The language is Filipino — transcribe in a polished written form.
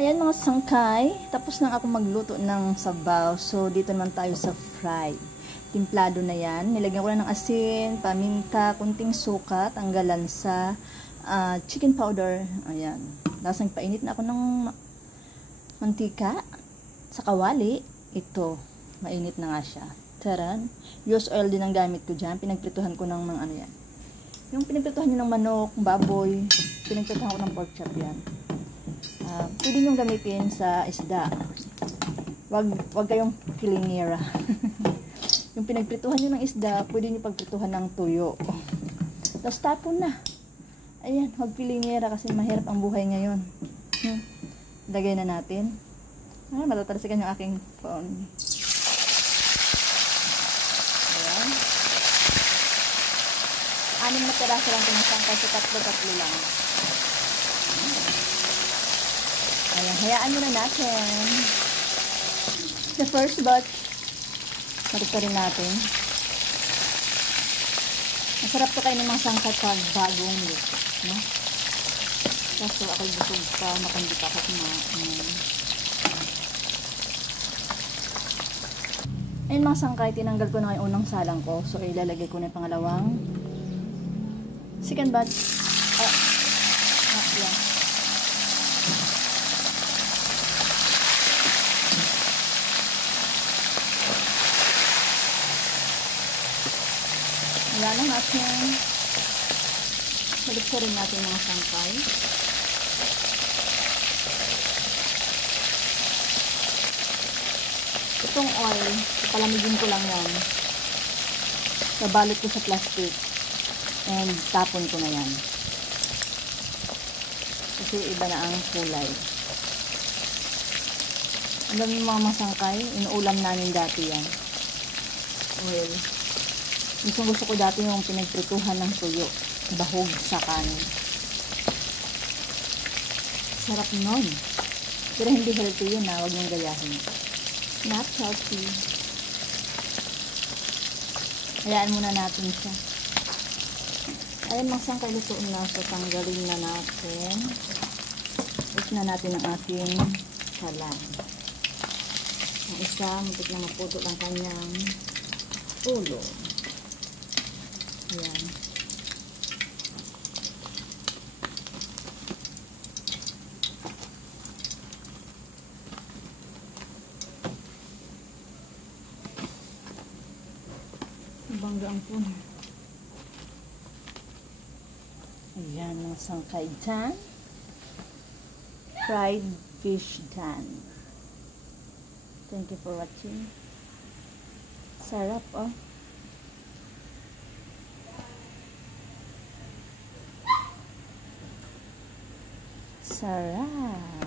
Ayan mga sangkay, tapos na ako magluto ng sabaw. So, dito naman tayo sa fry. Timplado na yan. Nilagyan ko na ng asin, paminta, kunting suka, tanggalan sa chicken powder. Ayan. Tapos nagpainit na ako ng mantika sa kawali. Ito, mainit na nga siya. Taran. Used oil din ang gamit ko dyan. Pinagprituhan ko ng mga ano yan. Yung pinagprituhan nyo ng manok, baboy, pinagprituhan ko ng pork chop yan. Pwede nyo gamitin sa isda. Wag kayong filinera. Yung pinagprituhan nyo ng isda, pwede nyo pagprituhan ng tuyo. Tapos tapon na. Ayan, wag filinera kasi mahirap ang buhay ngayon. Lagay na natin. Matatalasikan yung aking phone. Ayan. 6 na peraso lang pinasang kasi 3 lang. Ayan, hayaan muna natin. The first batch, marita rin natin. Masarap to kayo ng mga sangkat pag bagong luto, no? Kaso ako'y busog pa, makandi pa ako kumain. Ayun mga sangkay, tinanggal ko na yung unang salang ko. So, ilalagay ko na yung pangalawang second batch. Yan. Wala na natin. Balik ko rin natin mga sangkay. Itong oil, palamigin ko lang yan. Nabalot ko sa plastic. And tapon ko na yan. Kasi iba na ang kulay. Alam niyo mga masangkay, inuulam namin dati yan. Oil. Gusto ko dati yung pinagprituhan ng tuyo. Bahog sa kanin. Sarap nun. Pero hindi healthy yun ha. Huwag niyong gayahin. Not healthy. Hayaan muna natin siya. Ayan mga sangkay, lutuin na. So tanggalin na natin. Ito na natin ang ating salang. Ang isa, muntik na maputol ang kanyang ulo. Ayan. Bangga ang puno. Ayan, ang sangkay dyan. Fried fish dyan. Thank you for watching. Sarap, oh. Sarap.